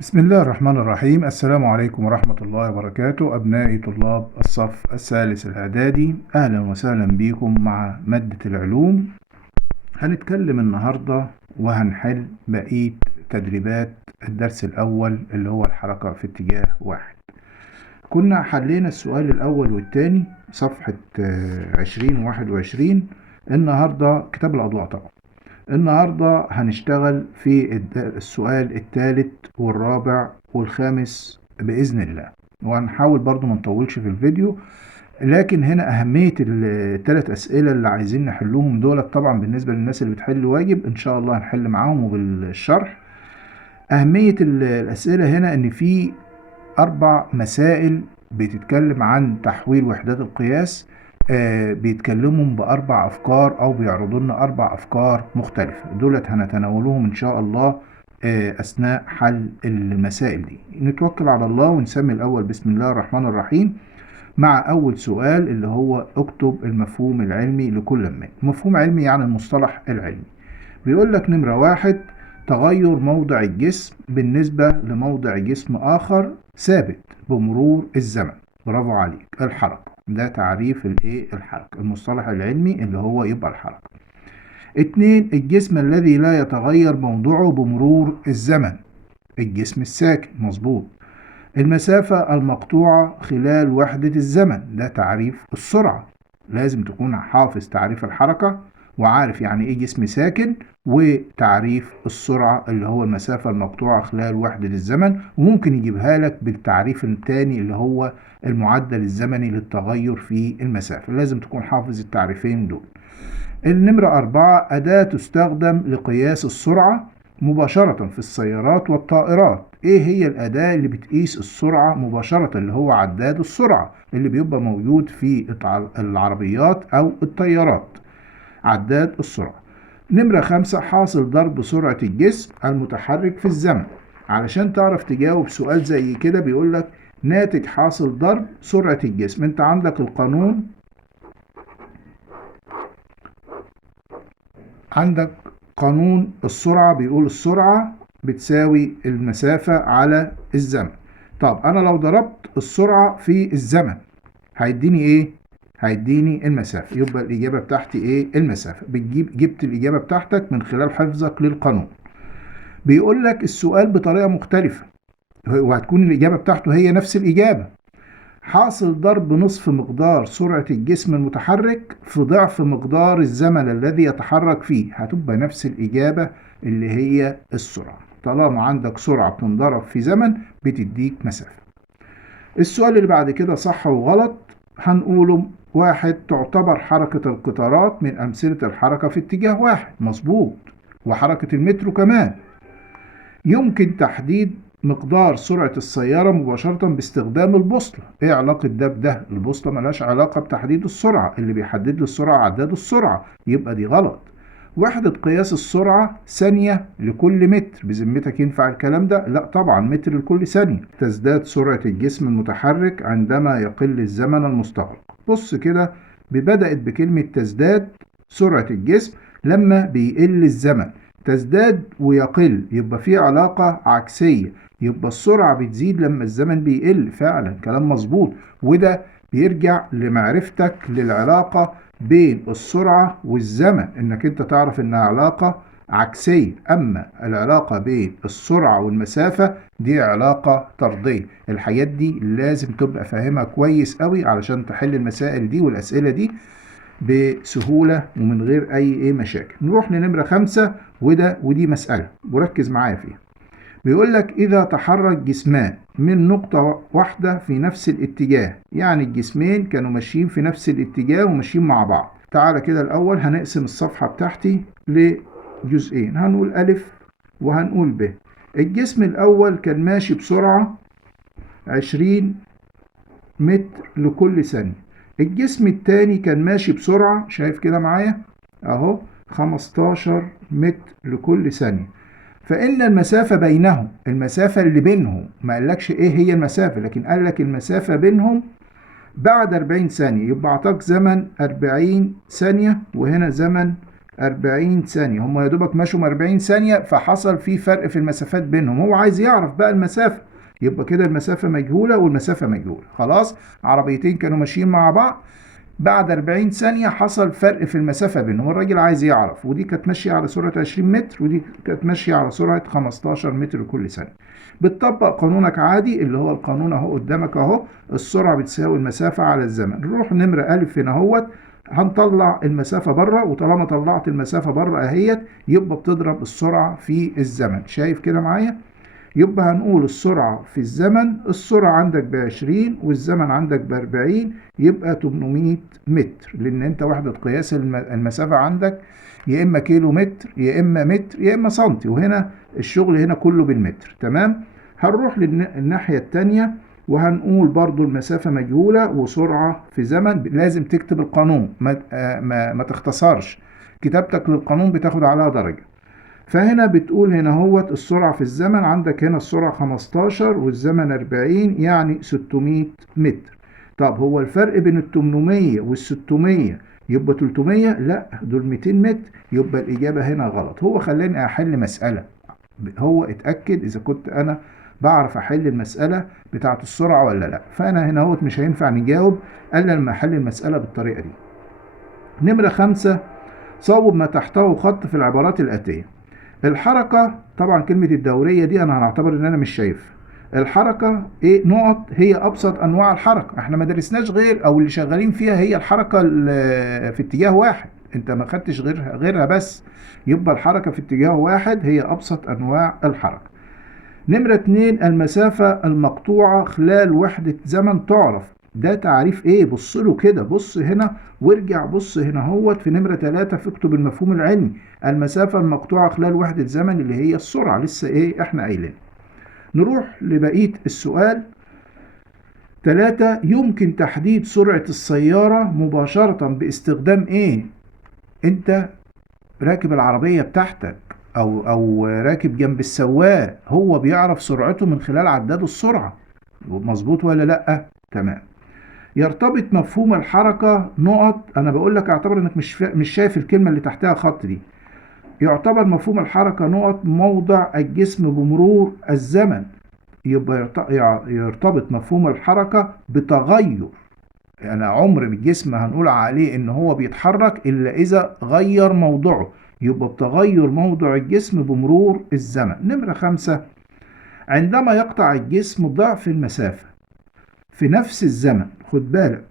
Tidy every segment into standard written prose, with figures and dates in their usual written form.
بسم الله الرحمن الرحيم. السلام عليكم ورحمة الله وبركاته. أبنائي طلاب الصف الثالث الإعدادي، أهلا وسهلا بكم مع مادة العلوم. هنتكلم النهاردة وهنحل بقية تدريبات الدرس الأول اللي هو الحركة في اتجاه واحد. كنا حلينا السؤال الأول والتاني صفحة 20 و21. النهاردة كتاب الأضواء طبعا. النهاردة هنشتغل في السؤال الثالث والرابع والخامس بإذن الله، وهنحاول برضو ما نطولش في الفيديو. لكن هنا أهمية الثلاث أسئلة اللي عايزين نحلهم دولت، طبعا بالنسبة للناس اللي بتحل واجب إن شاء الله هنحل معاهم وبالشرح. أهمية الأسئلة هنا إن في 4 مسائل بتتكلم عن تحويل وحدات القياس. بيتكلموا بأربع أفكار أو بيعرضوا لنا 4 أفكار مختلفة. دولت هنتناولهم إن شاء الله أثناء حل المسائل دي. نتوكل على الله ونسمي الأول بسم الله الرحمن الرحيم مع أول سؤال اللي هو اكتب المفهوم العلمي لكل من. مفهوم علمي يعني المصطلح العلمي. بيقول لك نمرة 1: تغير موضع الجسم بالنسبة لموضع جسم آخر ثابت بمرور الزمن. برافو عليك، الحركة. ده تعريف الحركة، المصطلح العلمي اللي هو يبقى الحركة. 2: الجسم الذي لا يتغير موضعه بمرور الزمن. الجسم الساكن. مظبوط. المسافة المقطوعة خلال وحدة الزمن. ده تعريف السرعة. لازم تكون حافظ تعريف الحركة وعارف يعني ايه جسم ساكن، وتعريف السرعة اللي هو المسافة المقطوعة خلال وحدة الزمن، وممكن يجيبها لك بالتعريف الثاني اللي هو المعدل الزمني للتغير في المسافة. لازم تكون حافظ التعريفين دول. النمرة 4: أداة تستخدم لقياس السرعة مباشرة في السيارات والطائرات. ايه هي الأداة اللي بتقيس السرعة مباشرة؟ اللي هو عداد السرعة اللي بيبقى موجود في العربيات أو الطيارات. عداد السرعة. نمرة 5: حاصل ضرب سرعة الجسم المتحرك في الزمن. علشان تعرف تجاوب سؤال زي كده بيقولك ناتج حاصل ضرب سرعة الجسم. انت عندك القانون، عندك قانون السرعة بيقول السرعة بتساوي المسافة على الزمن. طب أنا لو ضربت السرعة في الزمن هيديني إيه؟ هيديني المسافة. يبقى الإجابة بتاعتي إيه؟ المسافة. جبت الإجابة بتاعتك من خلال حفظك للقانون. بيقول لك السؤال بطريقة مختلفة وهتكون الإجابة بتاعته هي نفس الإجابة. حاصل ضرب نصف مقدار سرعة الجسم المتحرك في ضعف مقدار الزمن الذي يتحرك فيه. هتبقى نفس الإجابة اللي هي السرعة. طالما عندك سرعة بتنضرب في زمن بتديك مسافة. السؤال اللي بعد كده صح وغلط هنقوله. 1: تعتبر حركة القطارات من أمثلة الحركة في اتجاه واحد. مظبوط. وحركة المترو كمان. يمكن تحديد مقدار سرعة السيارة مباشرة باستخدام البوصلة. ايه علاقة ده بده؟ البوصلة ملهاش علاقة بتحديد السرعة. اللي بيحدد لي السرعة عداد السرعة. يبقى دي غلط. وحدة قياس السرعة ثانية لكل متر. بذمتك ينفع الكلام ده؟ لا طبعا، متر لكل ثانية. تزداد سرعة الجسم المتحرك عندما يقل الزمن المستغرق. بص كده، بدأت بكلمة تزداد سرعة الجسم لما بيقل الزمن. تزداد ويقل يبقى في علاقة عكسية. يبقى السرعة بتزيد لما الزمن بيقل. فعلا كلام مظبوط. وده بيرجع لمعرفتك للعلاقة بين السرعة والزمن، انك انت تعرف انها علاقة عكسية. اما العلاقة بين السرعة والمسافة دي علاقة طردية. الحاجات دي لازم تبقى فاهمها كويس قوي علشان تحل المسائل دي والاسئلة دي بسهولة ومن غير أي مشاكل. نروح لنمرة 5 ودي مسألة وركز معايا فيها. بيقول لك إذا تحرك جسمان من نقطة واحدة في نفس الاتجاه. يعني الجسمين كانوا ماشيين في نفس الاتجاه وماشيين مع بعض. تعالى كده الأول هنقسم الصفحة بتاعتي لجزئين، هنقول ألف وهنقول ب. الجسم الأول كان ماشي بسرعة 20 متر لكل ثانية. الجسم التاني كان ماشي بسرعة، شايف كده معايا اهو، 15 متر لكل ثانية. فإن المسافة بينهم، المسافة اللي بينهم، ما قالكش ايه هي المسافة لكن قالك المسافة بينهم بعد 40 ثانية. يبقى اعطاك زمن 40 ثانية وهنا زمن 40 ثانية. هم يا دوبك مشوا 40 ثانية، فحصل في فرق في المسافات بينهم. هو عايز يعرف بقى المسافة، يبقى كده المسافة مجهولة والمسافة مجهولة. خلاص، عربيتين كانوا ماشيين مع بعض، بعد 40 ثانية حصل فرق في المسافة بينهم. الراجل عايز يعرف، ودي كانت ماشية على سرعة 20 متر ودي كانت ماشية على سرعة 15 متر كل ثانية. بتطبق قانونك عادي، اللي هو القانون اهو قدامك اهو، السرعة بتساوي المسافة على الزمن. نروح نمرة ألف هنا اهوت، هنطلع المسافة بره، وطالما طلعت المسافة بره اهيت يبقى بتضرب السرعة في الزمن. شايف كده معايا؟ يبقى هنقول السرعة في الزمن، السرعة عندك ب20 والزمن عندك ب40، يبقى 800 متر، لأن أنت وحدة قياس المسافة عندك يا إما كيلو متر يا إما متر يا إما سنتي، وهنا الشغل هنا كله بالمتر. تمام. هنروح للناحية التانية وهنقول برضو المسافة مجهولة وسرعة في زمن. لازم تكتب القانون، ما تختصرش، كتابتك للقانون بتاخد عليها درجة. فهنا بتقول هنا هوت السرعة في الزمن، عندك هنا السرعة 15 والزمن 40 يعني 600 متر. طب هو الفرق بين ال 800 وال 600 يبقى 300؟ لا، دول 200 متر، يبقى الإجابة هنا غلط. هو خلاني أحل مسألة، هو اتأكد إذا كنت أنا بعرف أحل المسألة بتاعت السرعة ولا لا. فأنا هنا هوت مش هينفع نجاوب إلا لما أحل المسألة بالطريقة دي. نمرة 5، صوب ما تحته خط في العبارات الآتية. الحركة، طبعا كلمة الدورية دي أنا هنعتبر إن أنا مش شايف. الحركة إيه؟ نقط هي أبسط أنواع الحركة. إحنا ما درسناش غير، أو اللي شغالين فيها هي الحركة في اتجاه واحد، أنت ما خدتش غيرها بس. يبقى الحركة في اتجاه واحد هي أبسط أنواع الحركة. نمرة 2، المسافة المقطوعة خلال وحدة زمن تعرف. ده تعريف ايه؟ بص له كده، بص هنا وارجع بص هنا هوت في نمرة 3، فاكتب المفهوم العلمي. المسافة المقطوعة خلال وحدة زمن اللي هي السرعة، لسه ايه احنا قايلين. نروح لبقية السؤال. 3، يمكن تحديد سرعة السيارة مباشرة باستخدام ايه؟ انت راكب العربية بتاعتك او راكب جنب السواق، هو بيعرف سرعته من خلال عداد السرعة. مظبوط ولا لا؟ تمام. يرتبط مفهوم الحركة نقط، انا بقول لك اعتبر انك مش شايف الكلمة اللي تحتها خط دي. يعتبر مفهوم الحركة نقط موضع الجسم بمرور الزمن. يبقى يرتبط مفهوم الحركة بتغير، يعني عمر الجسم هنقول عليه ان هو بيتحرك الا اذا غير موضعه، يبقى بتغير موضع الجسم بمرور الزمن. نمرة 5، عندما يقطع الجسم ضعف المسافة في نفس الزمن، خد بالك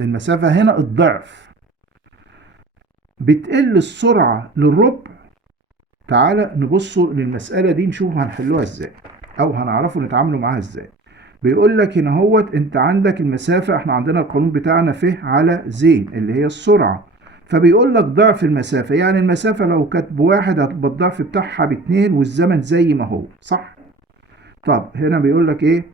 المسافة هنا الضعف، بتقل السرعة للربع. تعال نبص للمسألة دي نشوف هنحلوها ازاي، او هنعرفوا نتعاملوا معاها ازاي. بيقول لك هنا هوت انت عندك المسافة، احنا عندنا القانون بتاعنا ف على ز اللي هي السرعة، فبيقول لك ضعف المسافة، يعني المسافة لو كانت بواحد هتبقى الضعف بتاعها باتنين والزمن زي ما هو، صح؟ طب هنا بيقول لك ايه؟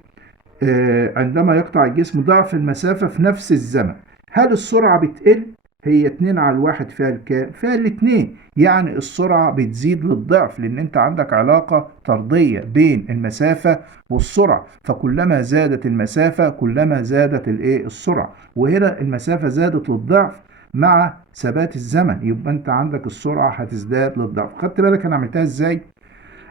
عندما يقطع الجسم ضعف المسافة في نفس الزمن، هل السرعة بتقل؟ هي 2 على الواحد فيها الكام؟ فيها الاتنين، يعني السرعة بتزيد للضعف، لأن أنت عندك علاقة طردية بين المسافة والسرعة، فكلما زادت المسافة كلما زادت السرعة، وهنا المسافة زادت للضعف مع ثبات الزمن، يبقى أنت عندك السرعة هتزداد للضعف. خدت بالك أنا عملتها إزاي؟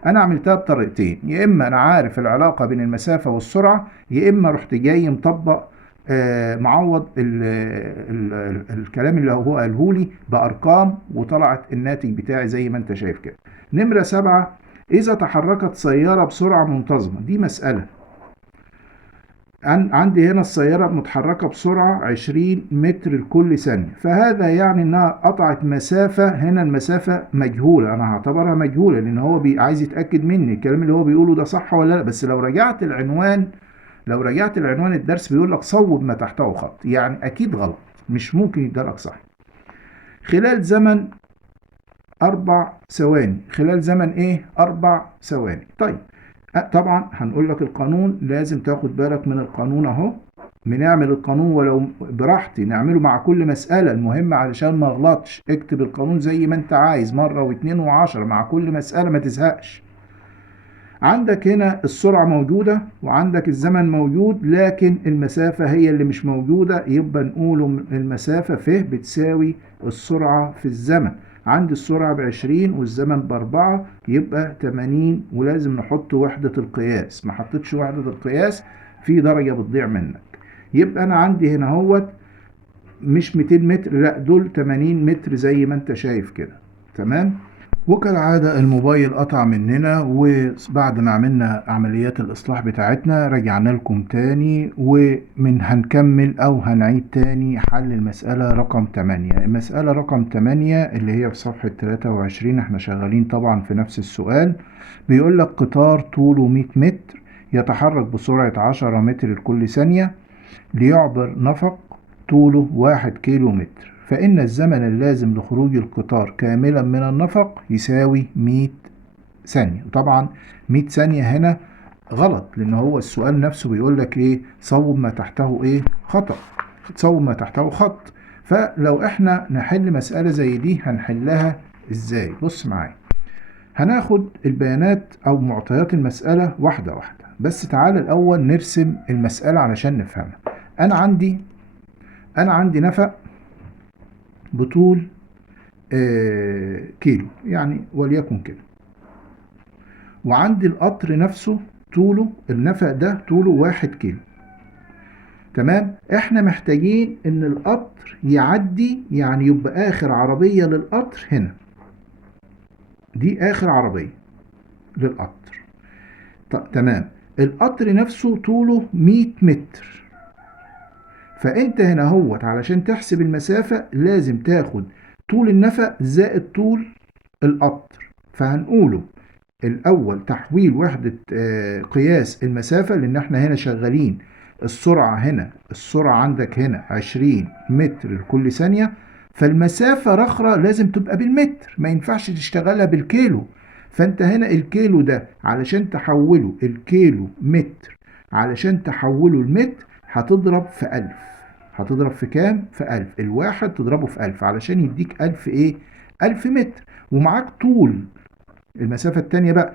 انا عملتها بطريقتين، يا اما انا عارف العلاقه بين المسافه والسرعه، يا اما رحت جاي مطبق معوض الكلام اللي هو قاله لي بارقام، وطلعت الناتج بتاعي زي ما انت شايف كده. نمره 7، اذا تحركت سياره بسرعه منتظمه، دي مساله. عندي هنا السيارة متحركة بسرعة 20 متر لكل ثانية، فهذا يعني انها قطعت مسافة. هنا المسافة مجهولة، انا هعتبرها مجهولة لان هو عايز يتأكد مني الكلام اللي هو بيقوله ده صح ولا لا. بس لو رجعت العنوان الدرس بيقول لك صوب ما تحته خط، يعني اكيد غلط، مش ممكن يدالك صح. خلال زمن 4 ثواني، خلال زمن ايه؟ 4 ثواني. طيب طبعا هنقول لك القانون، لازم تاخد بالك من القانون اهو. بنعمل القانون ولو براحتي نعمله مع كل مسألة، المهم علشان ما اغلطش اكتب القانون زي ما انت عايز مرة واثنين وعشرة مع كل مسألة ما تزهقش. عندك هنا السرعة موجودة وعندك الزمن موجود، لكن المسافة هي اللي مش موجودة، يبقى نقول المسافة ف بتساوي السرعة في الزمن. عندي السرعة ب20 والزمن ب4 يبقى 80، ولازم نحط وحدة القياس. ما حطيتش وحدة القياس في درجة بتضيع منك. يبقى أنا عندي هنا هوت مش 200 متر، لا دول 80 متر زي ما انت شايف كده. تمام. وكالعادة الموبايل قطع مننا، وبعد ما عملنا عمليات الإصلاح بتاعتنا رجعنا لكم تاني، ومن هنكمل أو هنعيد تاني حل المسألة رقم 8. المسألة رقم 8 اللي هي في صفحة 23، احنا شغالين طبعا في نفس السؤال. بيقول لك قطار طوله 100 متر يتحرك بسرعة 10 متر لكل ثانية ليعبر نفق طوله 1 كيلو متر، فإن الزمن اللازم لخروج القطار كاملا من النفق يساوي 100 ثانية. طبعا 100 ثانية هنا غلط، لأن هو السؤال نفسه بيقول لك إيه؟ صوب ما تحته إيه؟ خطأ. صوب ما تحته خط. فلو إحنا نحل مسألة زي دي هنحلها إزاي؟ بص معايا. هناخد البيانات أو معطيات المسألة واحدة واحدة، بس تعالى الأول نرسم المسألة علشان نفهمها. أنا عندي نفق بطول كيلو، يعني وليكن كده. وعندي القطر نفسه طوله، النفق ده طوله 1 كيلو. تمام. احنا محتاجين ان القطر يعدي، يعني يبقى اخر عربية للقطر هنا، دي اخر عربية للقطر. تمام. القطر نفسه طوله 100 متر، فانت هنا هوت علشان تحسب المسافة لازم تاخد طول النفق زائد طول القطر. فهنقوله الاول تحويل وحدة قياس المسافة، لان احنا هنا شغالين السرعة، هنا السرعة عندك هنا 20 متر لكل ثانية، فالمسافة رخرة لازم تبقى بالمتر، ما ينفعش تشتغلها بالكيلو. فانت هنا الكيلو ده علشان تحوله الكيلو متر، علشان تحوله المتر هتضرب في 1000. هتضرب في كام؟ في 1000. الواحد تضربه في 1000 علشان يديك 1000 ايه؟ 1000 متر. ومعاك طول المسافة التانية بقى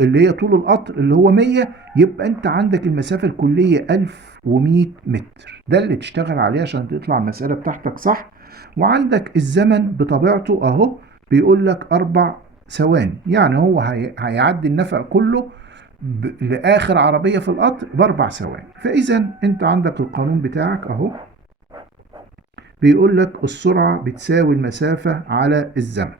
اللي هي طول القطر اللي هو 100، يبقى انت عندك المسافة الكلية 1100 متر. ده اللي تشتغل عليه عشان تطلع المسألة بتاعتك صح. وعندك الزمن بطبيعته اهو بيقول لك 4 ثواني، يعني هو هيعدي النفق كله لآخر عربية في القطر ب4 ثواني. فإذا انت عندك القانون بتاعك اهو بيقول لك السرعة بتساوي المسافة على الزمن.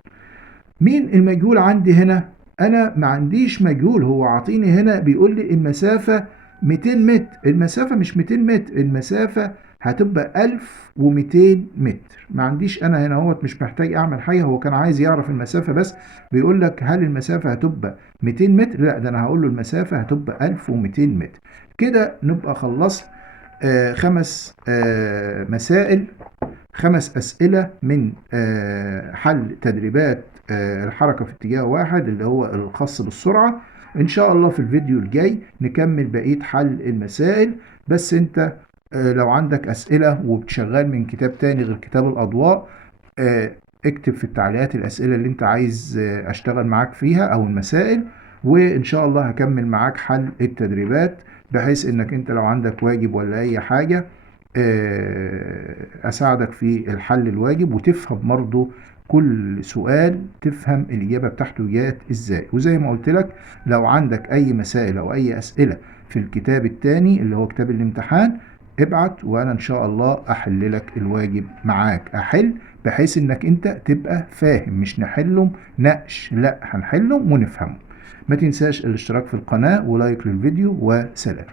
مين المجهول عندي هنا؟ انا ما عنديش مجهول، هو عاطيني هنا بيقول لي المسافة 200 متر. المسافة مش 200 متر، المسافة هتبقى 1200 متر. ما عنديش انا هنا هو مش محتاج اعمل حاجة، هو كان عايز يعرف المسافة بس. بيقول لك هل المسافة هتبقى 200 متر؟ لا، ده انا هقول له المسافة هتبقى 1200 متر. كده نبقى خلصت 5 مسائل، 5 أسئلة من حل تدريبات الحركة في اتجاه واحد اللي هو الخاص بالسرعة. إن شاء الله في الفيديو الجاي نكمل بقية حل المسائل. بس أنت لو عندك أسئلة وبتشغل من كتاب تاني غير كتاب الأضواء، اكتب في التعليقات الأسئلة اللي أنت عايز أشتغل معاك فيها أو المسائل، وإن شاء الله هكمل معاك حل التدريبات، بحيث إنك أنت لو عندك واجب ولا أي حاجة أساعدك في الحل الواجب، وتفهم برضه كل سؤال، تفهم الإجابة بتاعته جات إزاي. وزي ما قلت لك لو عندك أي مسائل أو أي أسئلة في الكتاب التاني اللي هو كتاب الامتحان ابعت، وأنا إن شاء الله أحل لك الواجب معاك. أحل بحيث إنك أنت تبقى فاهم، مش نحلهم نقش، لا هنحلهم ونفهمهم. ما تنساش الاشتراك في القناة ولايك للفيديو، وسلام.